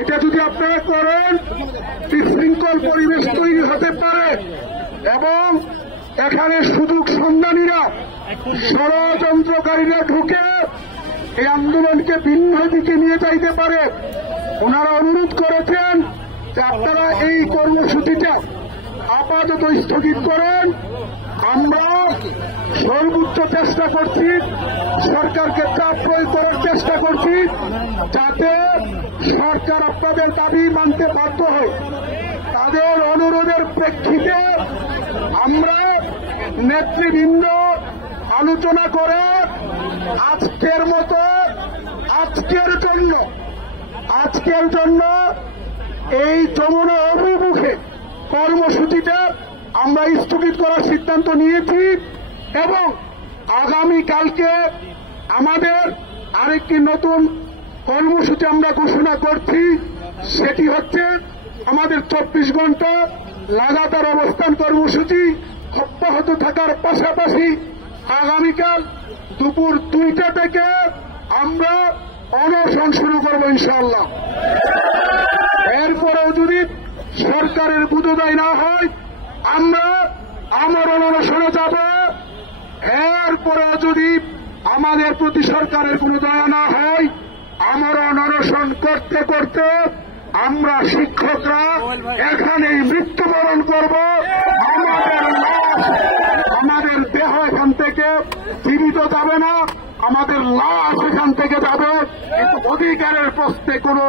এটা যদি আপনারা করেন বিশৃঙ্খল পরিবেশ তৈরি হতে পারে এবং এখানে সুযোগ সন্ধানীরা ষড়যন্ত্রকারীরা ঢুকে এই আন্দোলনকে ভিন্ন দিকে নিয়ে যাইতে পারে। ওনারা অনুরোধ করেছেন যে আপনারা এই কর্মসূচিটা আপাতত স্থগিত করেন। আমরা সর্বোচ্চ চেষ্টা করছি, সরকারকে চাপ প্রয়োগ করার চেষ্টা করছি যাতে সরকার আপনাদের দাবি মানতে বাধ্য হয়। তাদের অনুরোধের প্রেক্ষিতে আমরা নেতৃবৃন্দ আলোচনা করে আজকের মতো আজকের জন্য এই যমুনা অভিমুখে কর্মসূচিটা আমরা স্থগিত করার সিদ্ধান্ত নিয়েছি এবং আগামীকালকে আমাদের আরেকটি নতুন কর্মসূচি আমরা ঘোষণা করছি। সেটি হচ্ছে আমাদের 24 ঘন্টা লাগাতার অবস্থান কর্মসূচি অব্যাহত থাকার পাশাপাশি আগামীকাল দুপুর 2টা থেকে আমরা অনশন শুরু করব ইনশাআল্লাহ। এরপরেও যদি সরকারের বুঝোদায় না হয় আমরা আমার অনশনে যাব। এরপরেও যদি আমাদের প্রতি সরকারের কোনো দয়া না হয় আমার অনশন করতে করতে আমরা শিক্ষকরা এখানেই মৃত্যুবরণ করব। আমাদের দেহ এখান থেকে জীবিত যাবে না, আমাদের লাশ এখান থেকে যাবে। কিন্তু অধিকারের প্রশ্নে কোনো